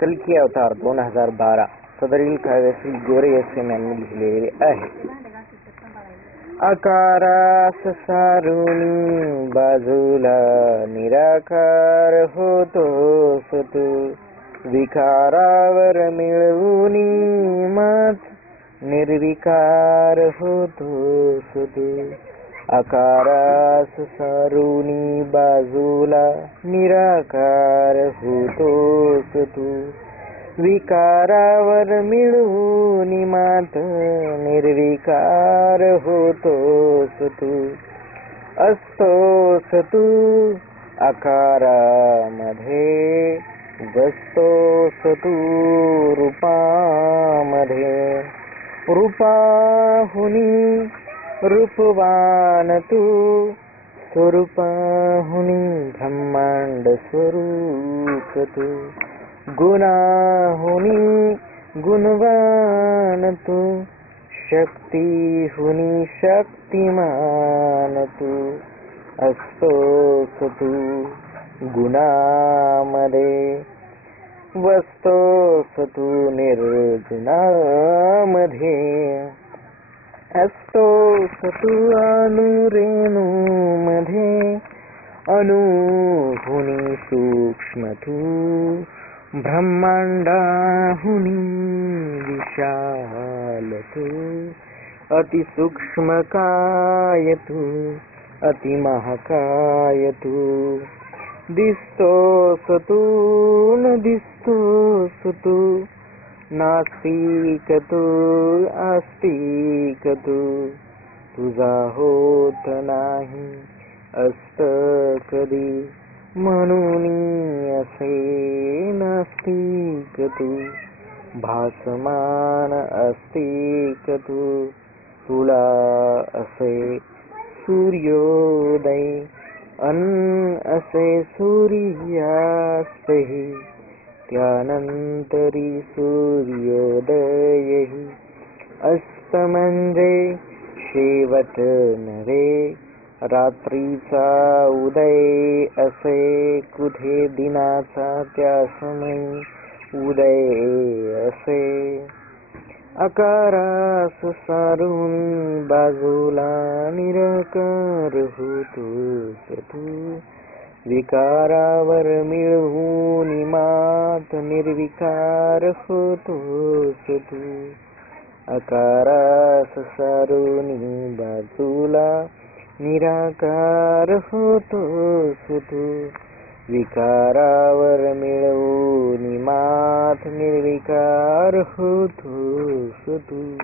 कल्की अवतार 2012 सदरील काव्य श्री गोरे SM यांनी लिहिलेले आहे. आकारास सारुनी बाजूला निराकार होतोस तू, विकारावर मिळवून मात निर्विकार होतोस तू. आकारास सारुनी बाजूला निराकार होतोस तू, विकारावर मिळून मात निर्विकार होतोस तू. असतोस तू आकारामध्ये, बसतोस तू रूपामध्ये, रूपाहुनी रूपवान तू, स्वरूपाहुनी ब्रह्मांड स्वरूप तू. गुणाहुनी गुणवान तू, शक्तीहुनी शक्तिमान तू. असतोस तू गुणामध्ये, वसतोस तू निर्गुणामध्ये. असतोस तू अणुरेणू मध्ये, अणुहुनी सूक्ष्म तू, ब्रह्मांडाहुनी विशाल तू. अतिसूक्ष्म काय तू, अतिमहाकाय तू. दिसतोस तू न दिसतोस तू, नास्तिक तू आस्तिक तू. तुझा होत नाही असत कधी, म्हणून असे नास्तिक तू. भासमान अस्तिक तू, तुला असे सूर्योदय असे सूर्यास्तही. त्यानंतरी सूर्योदयही. अस्त म्हणजे शेवट नव्हे, रात्रीचा उदय असे. कुठे दिनाचा त्या समयी उदय असे. आकारास सारून बाजूला निराकार होतोस तू, विकारावर मिळवून मात निर्विकार होतोस तू. आकारास सारून बाजूला निराकार होतोस तू, विकारावर मिळवून मात निर्विकार होतोस तू.